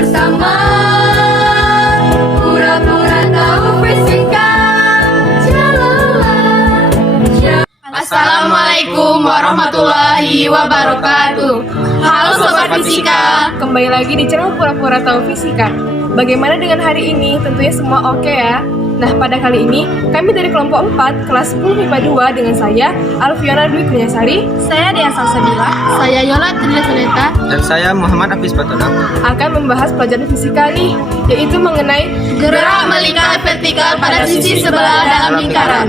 bersama. Pura-pura tahu fisika. Assalamualaikum warahmatullahi wabarakatuh. Halo Sobat Fisika, kembali lagi di channel Pura-Pura Tahu Fisika. Bagaimana dengan hari ini? Tentunya semua oke ya. Nah, pada kali ini kami dari kelompok 4 kelas 10 MIPA 2 dengan saya Alfiona Dwi Kurniasari, saya Dea Salsabila, saya Yola Trilasuneta, dan saya Muhammad Hafiz Patoda akan membahas pelajaran fisika nih, yaitu mengenai gerak melingkar vertikal pada sisi sebelah dalam lingkaran.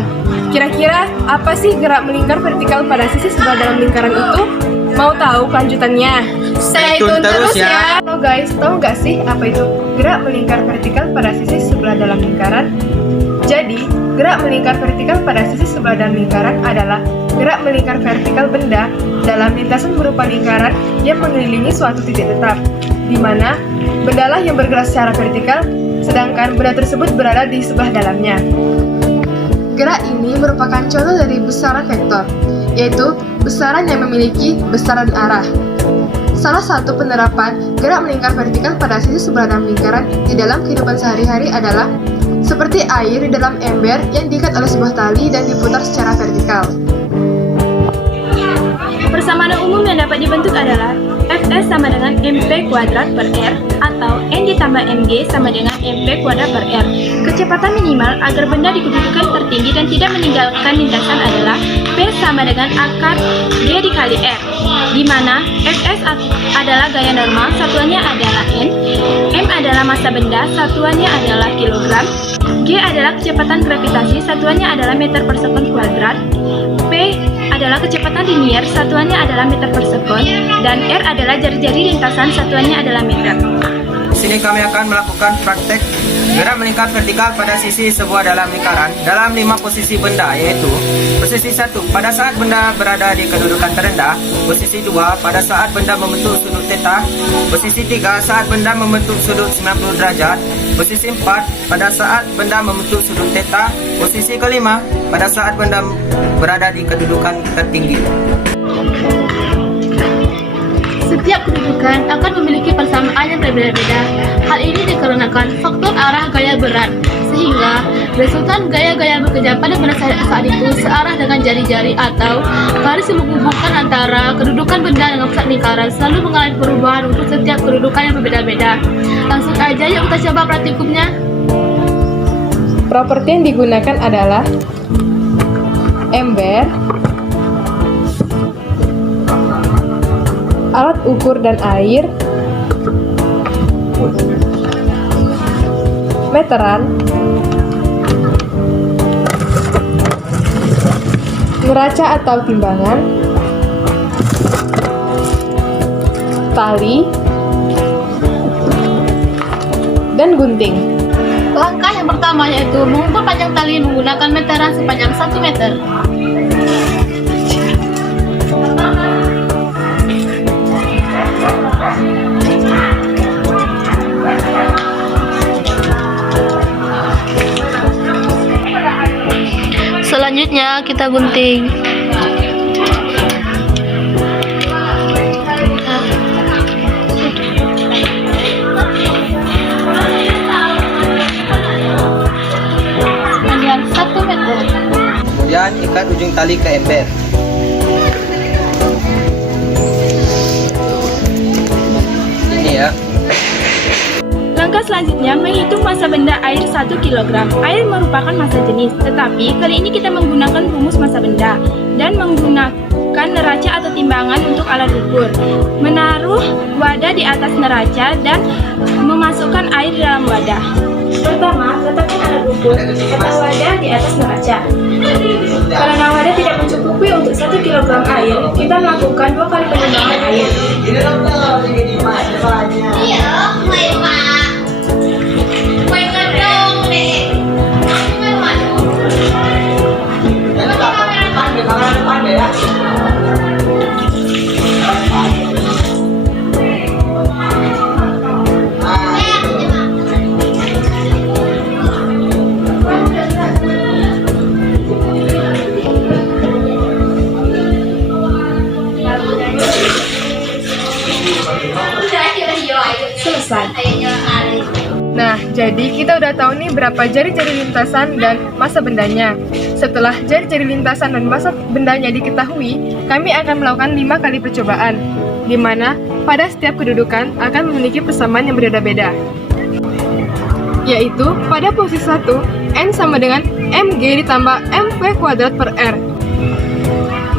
Kira-kira apa sih gerak melingkar vertikal pada sisi sebelah dalam lingkaran itu? Mau tahu kelanjutannya? Stay tune terus ya. Halo guys, tahu nggak sih apa itu gerak melingkar vertikal pada sisi sebelah dalam lingkaran? Jadi, gerak melingkar vertikal pada sisi sebelah dalam lingkaran adalah gerak melingkar vertikal benda dalam lintasan berupa lingkaran yang mengelilingi suatu titik tetap, di mana bendalah yang bergerak secara vertikal, sedangkan benda tersebut berada di sebelah dalamnya. Gerak ini merupakan contoh dari besaran vektor, yaitu besaran yang memiliki besaran arah. Salah satu penerapan gerak melingkar vertikal pada sisi sebelah dalam lingkaran di dalam kehidupan sehari-hari adalah seperti air di dalam ember yang diikat oleh sebuah tali dan diputar secara vertikal. Persamaan umum yang dapat dibentuk adalah Fs sama dengan mp kuadrat per r atau n ditambah mg sama dengan mp kuadrat per r. Kecepatan minimal agar benda dikedudukan tertinggi dan tidak meninggalkan lintasan adalah P sama dengan akar G dikali R, di mana Fs adalah gaya normal, satuannya adalah N, M adalah massa benda, satuannya adalah kilogram, G adalah kecepatan gravitasi, satuannya adalah meter per sekon kuadrat, P adalah kecepatan linier, satuannya adalah meter per sekon, dan R adalah jari-jari lintasan, satuannya adalah meter. Di sini kami akan melakukan praktek gerak melingkar vertikal pada sisi sebuah dalam lingkaran dalam 5 posisi benda, yaitu posisi 1 pada saat benda berada di kedudukan terendah, posisi 2 pada saat benda membentuk sudut theta, posisi 3 saat benda membentuk sudut 90 derajat, posisi 4 pada saat benda membentuk sudut theta, posisi kelima pada saat benda berada di kedudukan tertinggi. Setiap kedudukan akan memiliki persamaan yang berbeda-beda. Hal ini dikarenakan faktor arah gaya berat, sehingga resultan gaya-gaya bekerja pada benda saat itu searah dengan jari-jari atau garis yang menghubungkan antara kedudukan benda dengan pusat lingkaran selalu mengalami perubahan untuk setiap kedudukan yang berbeda-beda. Langsung aja yuk kita coba praktikumnya. Properti yang digunakan adalah ember, alat ukur dan air, meteran, neraca atau timbangan, tali, dan gunting. Langkah yang pertama yaitu mengukur panjang tali menggunakan meteran sepanjang 1 meter. Selanjutnya kita gunting. Sepanjang 1 meter. Kemudian ikat ujung tali ke ember. Ini ya. Langkah selanjutnya menghitung massa benda air 1 kg. Air merupakan massa jenis, tetapi kali ini kita menggunakan rumus massa benda dan menggunakan neraca atau timbangan untuk alat ukur. Menaruh wadah di atas neraca dan memasukkan air di dalam wadah. Pertama, letakkan alat ukur atau wadah di atas neraca. Karena wadah tidak mencukupi untuk 1 kg air, kita melakukan 2 kali penimbangan air. lintasan. Nah, jadi kita udah tahu nih berapa jari-jari lintasan dan massa bendanya. Setelah jari-jari lintasan dan massa bendanya diketahui, kami akan melakukan 5 kali percobaan, di mana pada setiap kedudukan akan memiliki persamaan yang berbeda-beda. Yaitu pada posisi 1, N sama dengan mg ditambah mv kuadrat per r.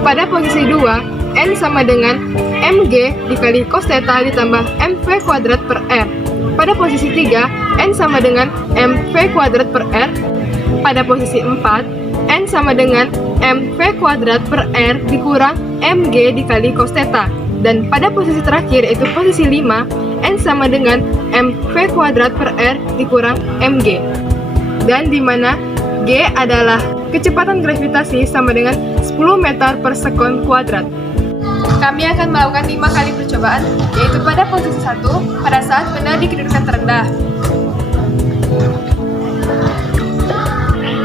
Pada posisi 2, N sama dengan mg dikali cos theta ditambah mv kuadrat per r. Pada posisi 3, N sama dengan mv kuadrat per r. Pada posisi 4, N sama dengan mv kuadrat per r dikurang mg dikali cos theta. Dan pada posisi terakhir, yaitu posisi 5, N sama dengan mv kuadrat per r dikurang mg. Dan di mana G adalah kecepatan gravitasi sama dengan 10 meter per sekon kuadrat. Kami akan melakukan 5 kali percobaan, yaitu pada posisi 1, pada saat benda di kedudukan terendah.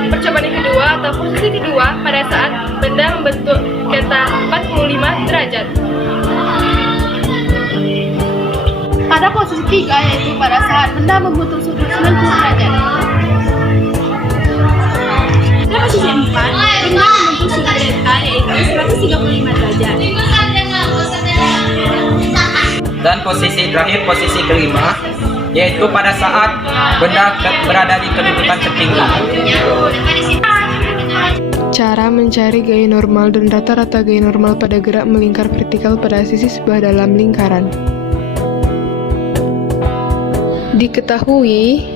Percobaan yang kedua atau posisi kedua pada saat benda membentuk theta 45 derajat. Pada posisi 3 yaitu pada saat benda membentuk sudut 90 derajat. Pada posisi 4, benda membentuk sudut theta yaitu 135 derajat. Dan posisi terakhir, posisi kelima, yaitu pada saat benda berada di kedudukan tertinggi. Cara mencari gaya normal dan rata-rata gaya normal pada gerak melingkar vertikal pada sisi sebelah dalam lingkaran. Diketahui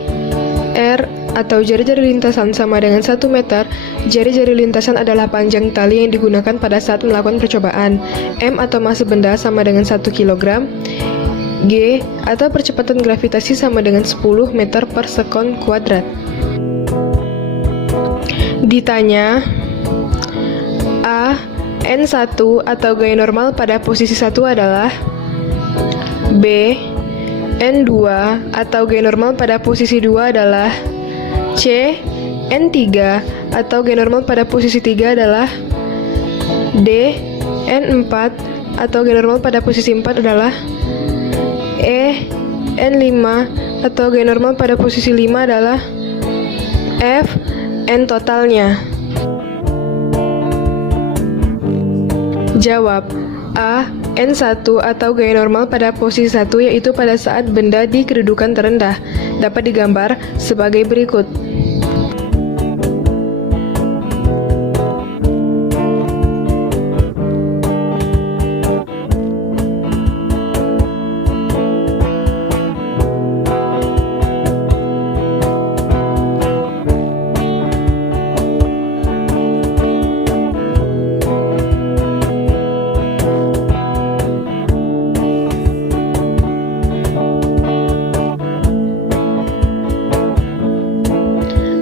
R atau jari-jari lintasan sama dengan 1 meter. Jari-jari lintasan adalah panjang tali yang digunakan pada saat melakukan percobaan. M atau massa benda sama dengan 1 kg. G atau percepatan gravitasi sama dengan 10 meter per sekon kuadrat. Ditanya A. N1 atau gaya normal pada posisi 1 adalah B. N2 atau gaya normal pada posisi 2 adalah C. N3 atau gaya normal pada posisi 3 adalah D. N4 atau gaya normal pada posisi 4 adalah E. N5 atau gaya normal pada posisi 5 adalah F. N totalnya. Jawab A. N1 atau gaya normal pada posisi 1 yaitu pada saat benda di kedudukan terendah. Dapat digambar sebagai berikut.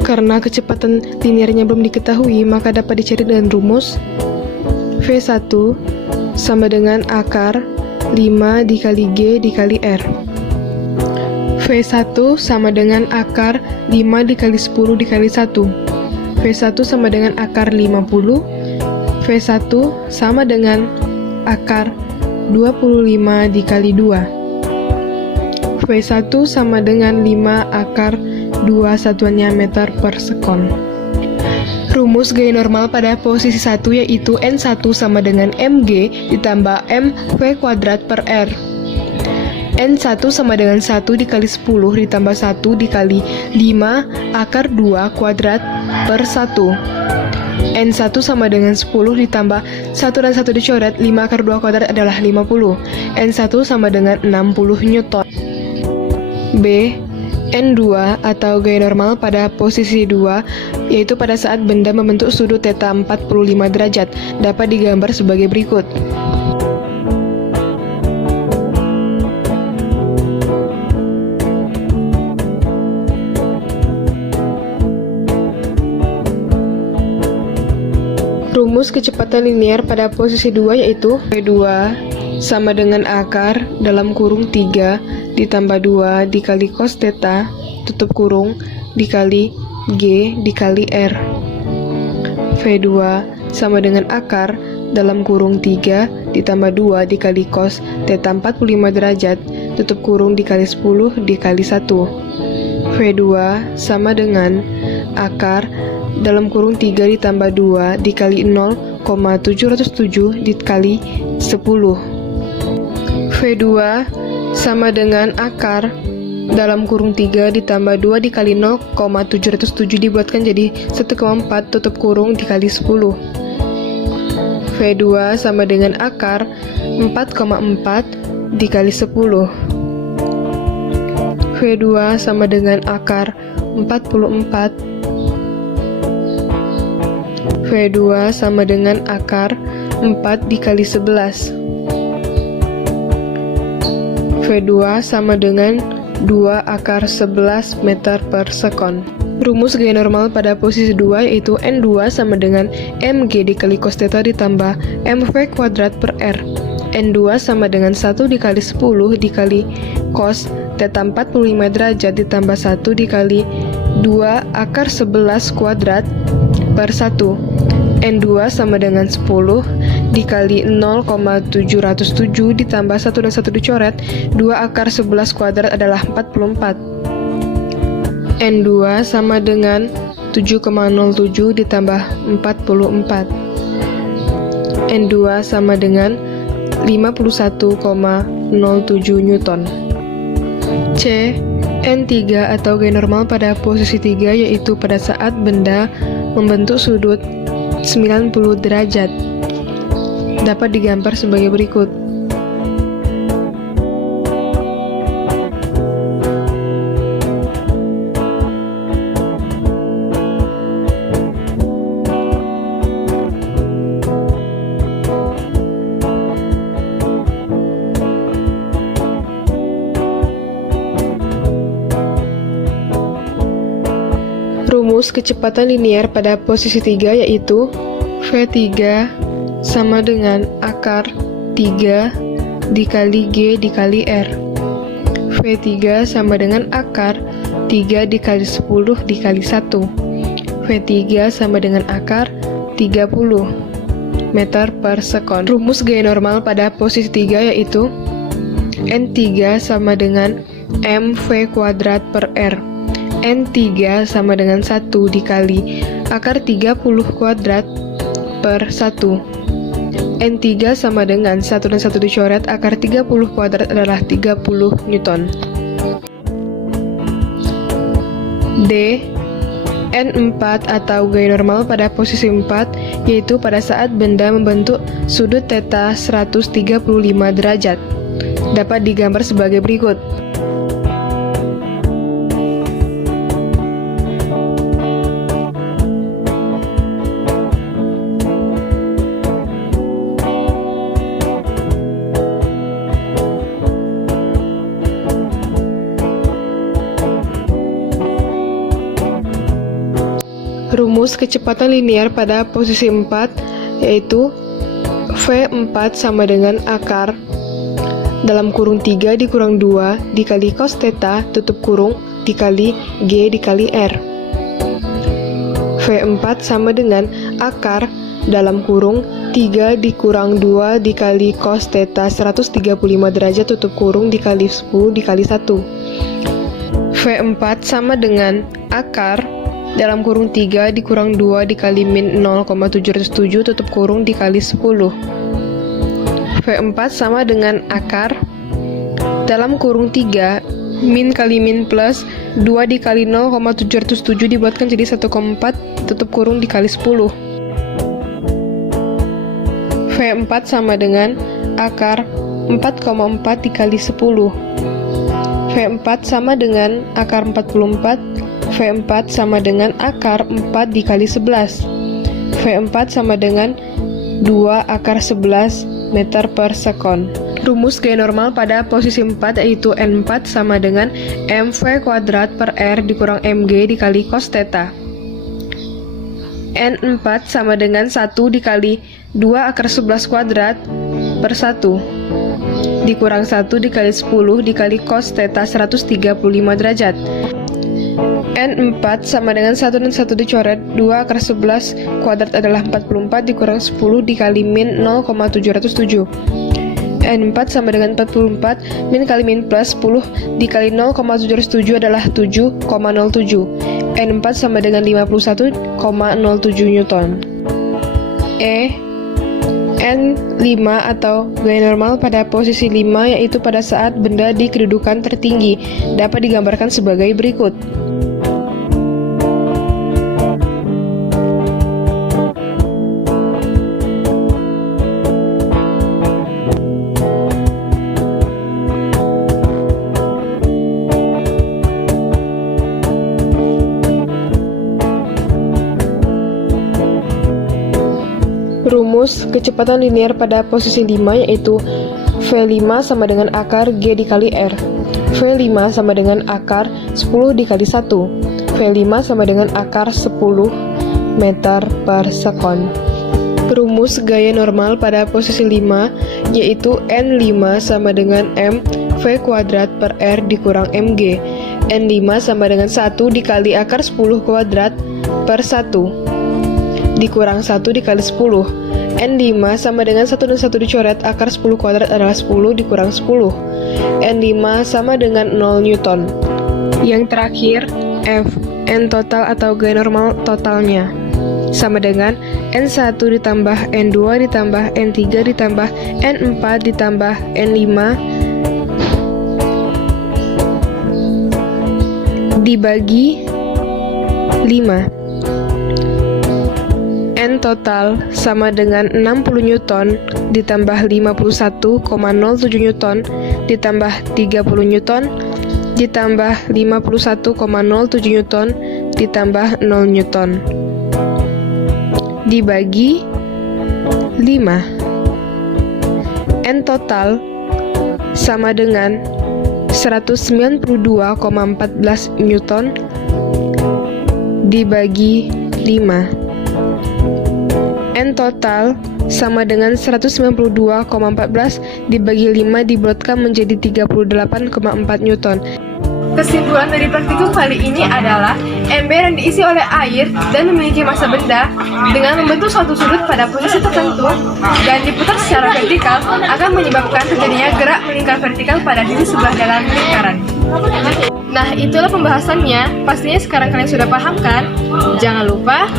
Karena kecepatan linearnya belum diketahui, maka dapat dicari dengan rumus V1 sama dengan akar 5 dikali G dikali R. V1 sama dengan akar 5 dikali 10 dikali 1. V1 sama dengan akar 50. V1 sama dengan akar 25 dikali 2. V1 sama dengan 5 akar 2 satuannya meter per sekon. Rumus gaya normal pada posisi 1 yaitu N1 sama dengan mg ditambah mv kuadrat per r. N1 sama dengan 1 dikali 10 ditambah 1 dikali 5 akar 2 kuadrat per 1. N1 sama dengan 10 ditambah 1 dan 1 dicoret, 5 akar 2 kuadrat adalah 50. N1 sama dengan 60 Newton. B. N2 atau gaya normal pada posisi 2 yaitu pada saat benda membentuk sudut theta 45 derajat. Dapat digambar sebagai berikut. Rumus kecepatan linear pada posisi 2 yaitu V2 sama dengan akar dalam kurung 3 ditambah 2 dikali cos theta tutup kurung dikali G dikali R. V2 sama dengan akar dalam kurung 3 ditambah 2 dikali cos theta 45 derajat tutup kurung dikali 10 dikali 1. V2 sama dengan akar dalam kurung 3 ditambah 2 dikali 0,707 dikali 10. V2 sama dengan akar dalam kurung 3 ditambah 2 dikali 0,707 dibuatkan jadi 1,4 tutup kurung dikali 10. V2 sama dengan akar 4,4 dikali 10. V2 sama dengan akar 44. V2 sama dengan akar 4 dikali 11. V2 sama dengan 2 akar 11 meter per sekon. Rumus gaya normal pada posisi 2 yaitu N2 sama dengan mg dikali cos theta ditambah mv kuadrat per r. N2 sama dengan 1 dikali 10 dikali cos theta 45 derajat ditambah 1 dikali 2 akar 11 kuadrat per 1. N2 sama dengan 10 dikali 0,707 ditambah 1 dan 1 dicoret, 2 akar 11 kuadrat adalah 44. N2 sama dengan 7,07 ditambah 44. N2 sama dengan 51,07 Newton. C. N3 atau gaya normal pada posisi 3 yaitu pada saat benda membentuk sudut 90 derajat. Dapat digambar sebagai berikut. Rumus kecepatan linear pada posisi 3 yaitu V3 sama dengan akar 3 dikali G dikali R. V3 sama dengan akar 3 dikali 10 dikali 1. V3 sama dengan akar 30 meter per sekon. Rumus gaya normal pada posisi 3 yaitu N3 sama dengan mv kuadrat per R. N3 sama dengan 1 dikali akar 30 kuadrat per 1. N3 sama dengan 1 dan 1 dicoret, akar 30 kuadrat adalah 30 Newton. D. N4 atau gaya normal pada posisi 4 yaitu pada saat benda membentuk sudut theta 135 derajat. Dapat digambar sebagai berikut. Rumus kecepatan linear pada posisi 4 yaitu V4 sama dengan akar dalam kurung 3 dikurang 2 dikali cos theta tutup kurung dikali G dikali R. V4 sama dengan akar dalam kurung 3 dikurang 2 dikali cos theta 135 derajat tutup kurung dikali 10 dikali 1. V4 sama dengan akar dalam kurung 3 dikurang 2 dikali min 0,707 tutup kurung dikali 10. V4 sama dengan akar dalam kurung 3 min kali min plus 2 dikali 0,707 dibuatkan jadi 1,4 tutup kurung dikali 10. V4 sama dengan akar 4,4 dikali 10. V4 sama dengan akar 44. V4 sama dengan akar 4 dikali 11. V4 sama dengan 2 akar 11 meter per sekon. Rumus gaya normal pada posisi 4 yaitu N4 sama dengan mv kuadrat per R dikurang mg dikali cos theta. N4 sama dengan 1 dikali 2 akar 11 kuadrat per 1 dikurang 1 dikali 10 dikali cos theta 135 derajat. N4 sama dengan 1 dan 1 dicoret, 2 akar 11 kuadrat adalah 44 dikurang 10 dikali min 0,707. N4 sama dengan 44, min kali min plus 10 dikali 0,707 adalah 7,07. N4 sama dengan 51,07 Newton. N5 atau gaya normal pada posisi 5 yaitu pada saat benda di kedudukan tertinggi dapat digambarkan sebagai berikut. Rumus kecepatan linear pada posisi 5 yaitu V5 sama dengan akar G dikali R. V5 sama dengan akar 10 dikali 1. V5 sama dengan akar 10 meter per sekon. Rumus gaya normal pada posisi 5 yaitu N5 sama dengan M V kuadrat per R dikurang MG. N5 sama dengan 1 dikali akar 10 kuadrat per 1 dikurang 1 dikali 10. N5 sama dengan 1 dan 1 dicoret, akar 10 kuadrat adalah 10 dikurang 10. N5 sama dengan 0 Newton. Yang terakhir, F, N total atau gaya normal totalnya sama dengan N1 ditambah N2 ditambah N3 ditambah N4 ditambah N5 dibagi 5. N total sama dengan 60 Newton ditambah 51,07 Newton ditambah 30 Newton ditambah 51,07 Newton ditambah 0 Newton dibagi 5. N total sama dengan 192,14 Newton dibagi 5. N total sama dengan 192,14 dibagi 5 dibulatkan menjadi 38,4 Newton. Kesimpulan dari praktikum kali ini adalah ember yang diisi oleh air dan memiliki massa benda dengan membentuk suatu sudut pada posisi tertentu dan diputar secara vertikal akan menyebabkan terjadinya gerak melingkar vertikal pada sisi sebelah dalam lingkaran. Nah, itulah pembahasannya. Pastinya sekarang kalian sudah paham kan? Jangan lupa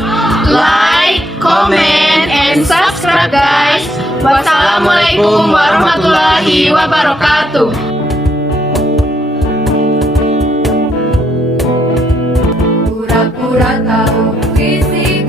Like, comment, and subscribe guys. Wassalamualaikum warahmatullahi wabarakatuh. Pura-pura tahu visi